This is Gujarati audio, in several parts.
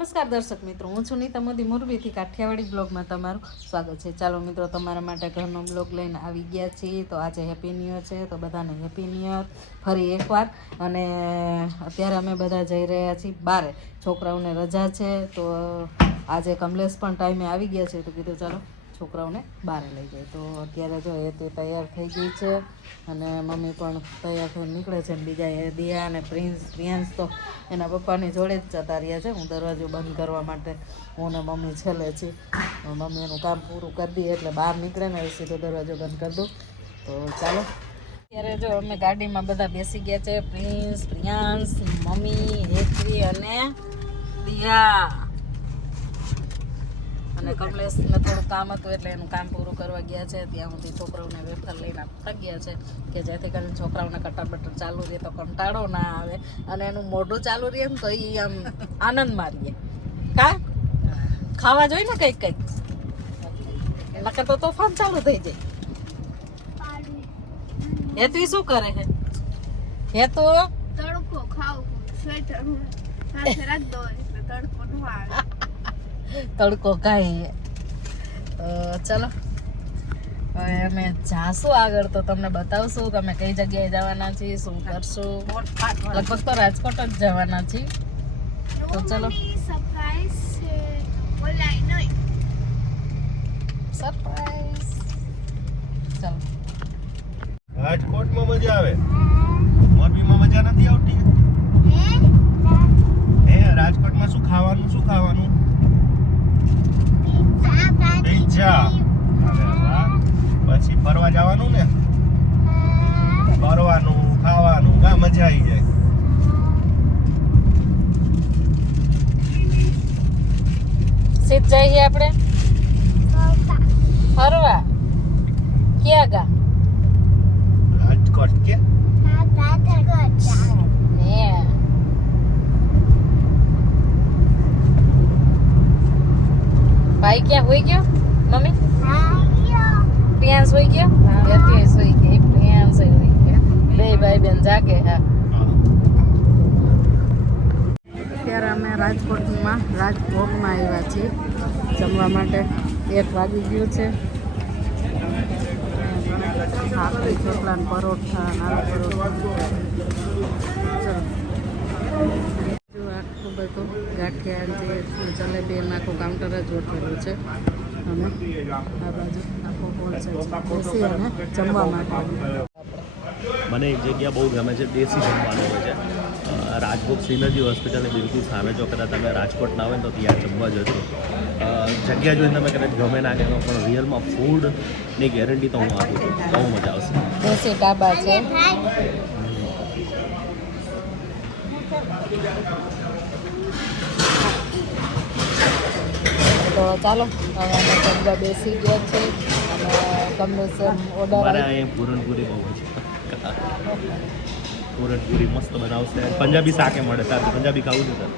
નમસ્કાર દર્શક મિત્રો, હું છું નીતા મોદી. મોરબીથી કાઠિયાવાડી બ્લોગમાં તમારું સ્વાગત છે. ચાલો મિત્રો, તમારા માટે ઘરનો બ્લોગ લઈને આવી ગયા છીએ. તો આજે હેપી ન્યુ છે. તો બધાને હેપી ન્યુ ફરી એકવાર. અને અત્યારે અમે બધા જઈ રહ્યા છીએ બારે. છોકરાઓને રજા છે. તો આજે કમલેશ પણ ટાઈમે આવી ગયા છે. તો કીધું ચાલો છોકરાઓને બહાર લઈ જાય. તો અત્યારે જો એ તે તૈયાર થઈ ગઈ છે અને મમ્મી પણ તૈયાર થઈને નીકળે છે બીજા એ દિયા અને પ્રિન્સ, પ્રિયાંશ તો એના પપ્પાની જોડે જ જતા રહ્યા છે. હું દરવાજો બંધ કરવા માટે હું ને મમ્મી છેલ્લે તો મમ્મી એનું કામ પૂરું કરી દઈએ એટલે બહાર નીકળે ને સીધો દરવાજો બંધ કરી દઉં. તો ચાલો. અત્યારે જો અમે ગાડીમાં બધા બેસી ગયા છે. પ્રિન્સ, પ્રિયાંશ, મમ્મી હેત્રી અને દિયા. અને કમલેશને થોડું કામ હતું એટલે એનું કામ પૂરું કરવા ગયા છે. ત્યાં સુધી છોકરાઓને વેફર લઈને આપતા ગયા છે કે જેથી કરીને છોકરાઓને કટર બટર ચાલુ રહે તો કંટાળો ના આવે અને એનું મોઢું ચાલુ રહે ને તો એ આમ આનંદ મારીએ. કા? ખાવા જોઈએ ને કંઈક કંઈક? નકર તો તોફાન ચાલુ થઈ જાય. હેતુ શું કરે છે? હેતુ તડકો ખાવું સ્વેટર રાખ દો એટલે તડકો ન આવે. તડકો કાંઈ. ચલો. હવે અમે જાશું આગળ તો તમને બતાવશું કે અમે કઈ જગ્યાએ જવાના છીએ શું કરશું. લગભગ તો રાજકોટ જ જવાના છીએ. તો ચલો. સરપ્રાઈઝ ચલો. રાજકોટમાં મજા આવે. મોરબીમાં મજા નથી આવતી હે રાજકોટમાં શું ખાવાનું શું ખાવાનું પિઝા અરે વાહ પછી ફરવા જવાનું ને ફરવાનું ખાવાનું કા મજા આવી જાય સીધ જઈએ આપણે ફરવા ક્યાં ગા રાજકોટ કે ને ભાઈ ક્યાં હોઈ ગયો? મમ્મી? પ્રિયાંશ હોઈ ગયો અત્યારે હોઈ ગઈ પ્રિયાંશ હોઈ ગયો બે ભાઈ બેન જાગે હા. અત્યારે અમે રાજકોટમાં રાજભોગમાં આવ્યા છીએ. જમવા માટે એક વાગી ગયું છે. ભાખરી ચોટલા પરોઠા ને આલુ પરોઠા. ચલો. જો ગાંઠિયા જે જલેબી એનું આખું કાઉન્ટર જ ગોઠવેલું છે. અને આ બાજુ આખો હોલ છે. બેસી અને જમવા માટે. મને એક જગ્યા બહુ ગમે છે દેશી જમવાનું હોય છે. રાજકોટ સિનર્જી હોસ્પિટલની બિલકુલ સામે જો કદાચ તમે રાજકોટ ના હોય ને તો ત્યાં જમવા જજો. જગ્યા જોઈને તમે કદાચ ગમે ના ગમે પણ રિયલમાં ફૂડની ગેરંટી તો હું આપું છું. બહુ મજા આવશે. દેશી ઢાબા છે. તો ચાલો હવે અમે જમવા બેસી ગયા છે. અને કમલેશ ઓર્ડર મારે અહીંયા પૂરણપુરી બહુ છે. પૂરણપુરી મસ્ત બનાવશે. પંજાબી શાકે મળે સાથે પંજાબી ખાવું છે સર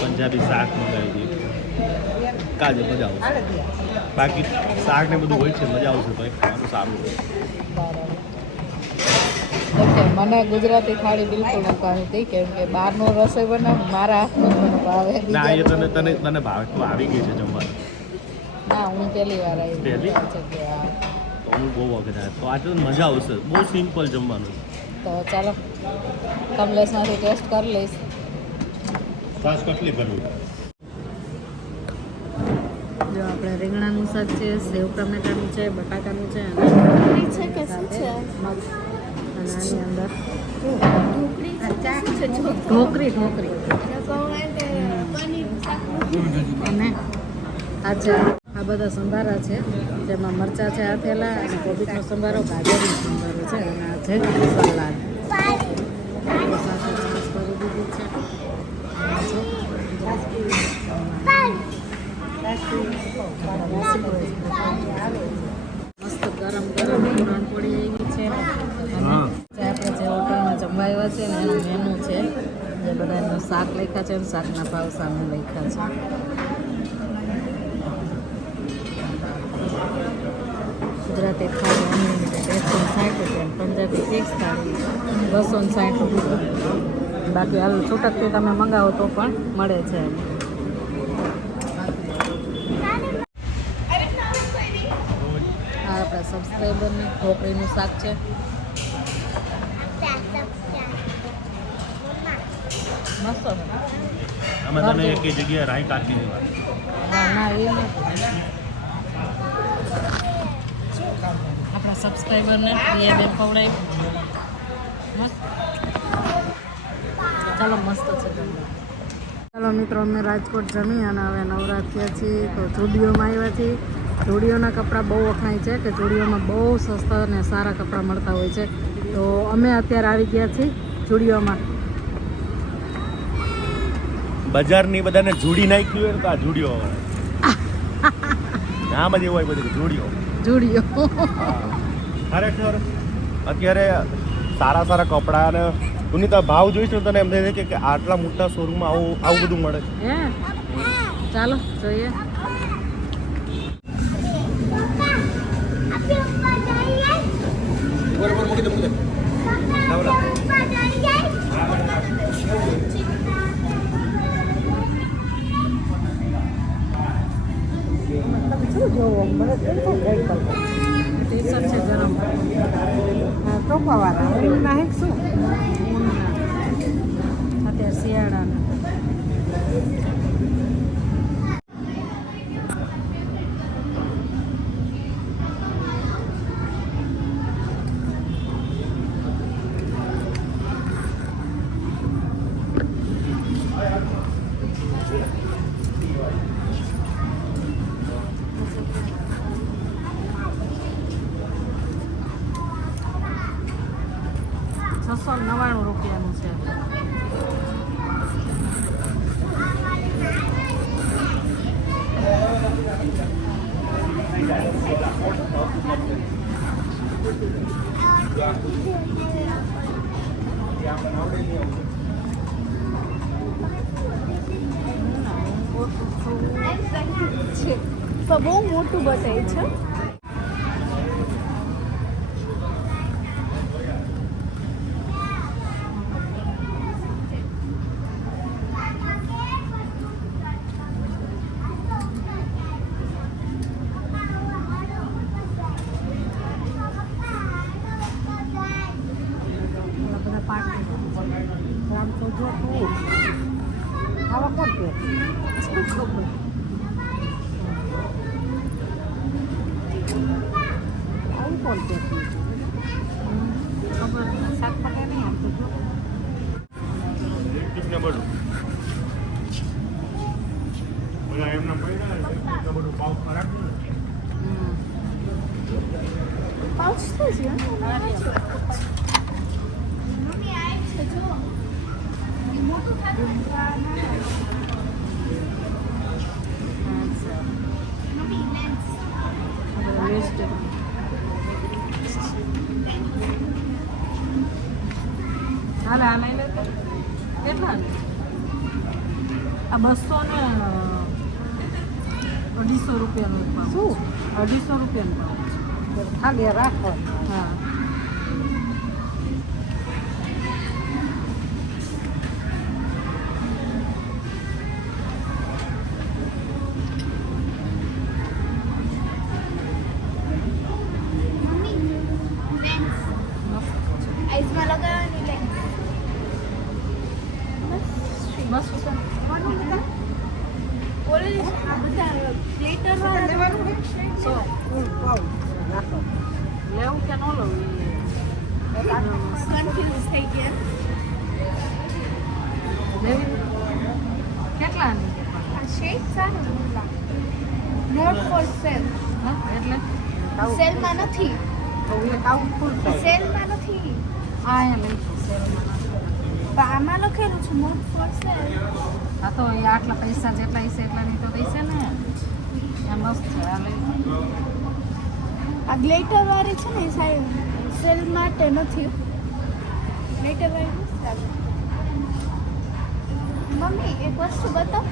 પંજાબી શાક મંગાવી દઈએ. કાજે મજા આવશે. બાકી શાક ને બધું હોય છે મજા આવશે તો ખાવાનું સારું હોય ઓકે મને ગુજરાતી થાળી બિલકુલ ન ભાવતી કેમ કે બહારનો રસોઈ બનાવ મારા હાથનો મને ભાવે. ના એ તને તને તને ભાવે તો આવી ગઈ છે જમવાનું. ના હું પહેલી વાર આવી પહેલી? તો હું બહુ વખત આવ્યો. તો આજે મજા આવશે. બહુ સિમ્પલ જમવાનું. તો ચાલો કમલેશમાંથી ટેસ્ટ કરી લઈશ. સાસ કેટલી ભરવી. જો આપણે રીંગણાનું શાક છે સેવ ટમેટાનું છે બટાકાનું છે અને છે કે શું છે? આની અંદર ઢોકરી ઢોકરી અને આ છે આ બધા સંભારા છે, જેમાં મરચાં છે આથેલા અને કોબીનો સંભારો, ગાજરનો સંભારો છે, અને આ છે સલાડ. કરી છે મસ્ત ગરમ ગરમ પૂરણપોળી આવી છે અને જે આપણે જે આવ્યા છે ને એનું મેનુ છે. જે બધા એનું શાક લખ્યા છે અને શાકના ભાવ સામે લખ્યા છે. ગુજરાતી થાળી અનલિમિટેડ એકસો સાઠ રૂપિયા પંજાબી ફિક્સ થાળી બસો ને સાઠ રૂપિયા. બાકી હાલ છૂટકથી તમે મંગાવો તો પણ મળે છે આ આપણા સબસ્ક્રાઈબરની ઢોકળીનું શાક છે. મસ્ત તમે એક જગ્યાએ રાઈ કાઢી નથી. આપણા સબસ્ક્રાઈબરને પ્રિયા બેન ખવડાવી ચાલો મસ્ત છે ચાલો મિત્રો અમે રાજકોટ જમી અને હવે નવરાત થયા છીએ તો જુડિયોમાં આવ્યા છીએ. જોડીઓના કપડાં બહુ વખણાય છે કે જોડીઓમાં બહુ સસ્તા અને સારા કપડાં મળતા હોય છે. તો અમે અત્યારે આવી ગયા છીએ જુડિયોમાં બજારની બધાને જોડી નાખી હોય ને તો આ જુડિયો ના બધી હોય બધી જુડિયો જુડિયો ખરેખર અત્યારે સારા સારા કપડાં અને તું તો ભાવ જોઈશ ને તને એમ થાય છે કે આટલા મોટા શોરૂમમાં આવું આવું બધું મળે. છે હે? ચાલો જોઈએ. ટી શર્ટ છે ગરમ. ટોપાવાળા હે શું? અત્યારે શિયાળાના. તો બહુ મોટું બતાવે છે આવું કોણ કે ખબર શાક પકે નહીં આમ તો જો ને બધું બધા એમના પડ્યા ને એટલું બધું ભાવ ખરાબ ને હમ. પાઉચ થઈ છે મમ્મી આ છે જો મોટું થતું. આ બસો ને અઢીસો રૂપિયાનું શું અઢીસો રૂપિયાનું ભાવ ખાલી રાખો હા મમ્મી લેન્સ આઈસમાં લગાવવાની લેવું કે ન લેવું કન્ફ્યુઝ થઈ ગયા કેટલા શેક સારું નોટ ફોર સેલ હા એટલે? સેલમાં નથી. સેલમાં નથી આ એમ. સેલમાં આમાં લખેલું છે મોટ પડશે હા આ તો એ આટલા પૈસા જેટલા હશે એટલાની તો દઈશે ને. આ મસ્ત છે આ લઈ આ ગ્લેટર વાળી છે ને સાહેબ સેલ માટે નથી. ગ્લેટર વાળી મસ્ત મમ્મી એક વસ્તુ બતાવ.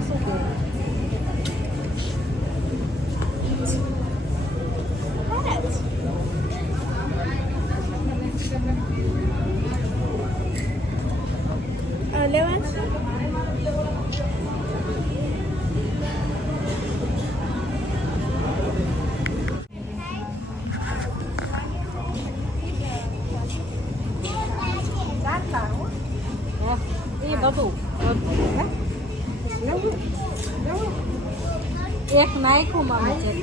તો આવા એક નાખ્યું મામા ચેક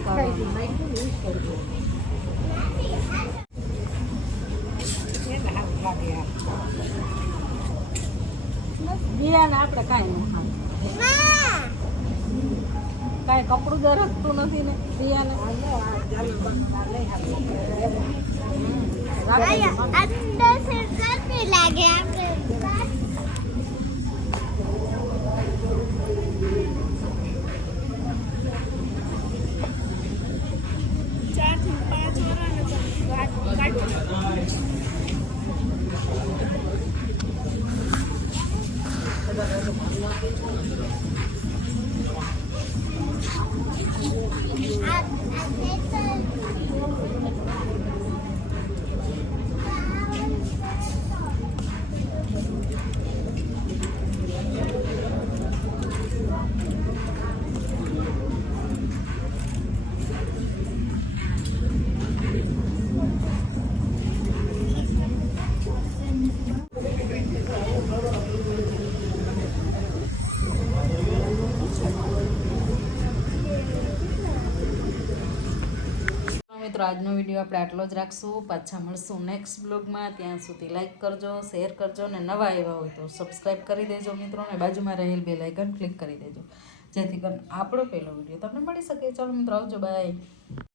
બીજાને આપણે કાંઈ ન કાંઈ કપડું દરકતું નથી ને બીજાને અંદર લાગે આપણે At, at, મિત્રો, આજનો વીડિયો આપણે આટલો જ રાખશું. પાછા મળશું નેક્સ્ટ બ્લોગમાં ત્યાં સુધી લાઇક કરજો શેર કરજો ને નવા આવ્યા હોય તો સબસ્ક્રાઈબ કરી દેજો મિત્રો અને બાજુમાં રહેલ બે લાઇકન ક્લિક કરી દેજો. જેથી કરીને આપણો પહેલો વીડિયો તમને મળી શકે. ચાલો મિત્રો, આવજો બાય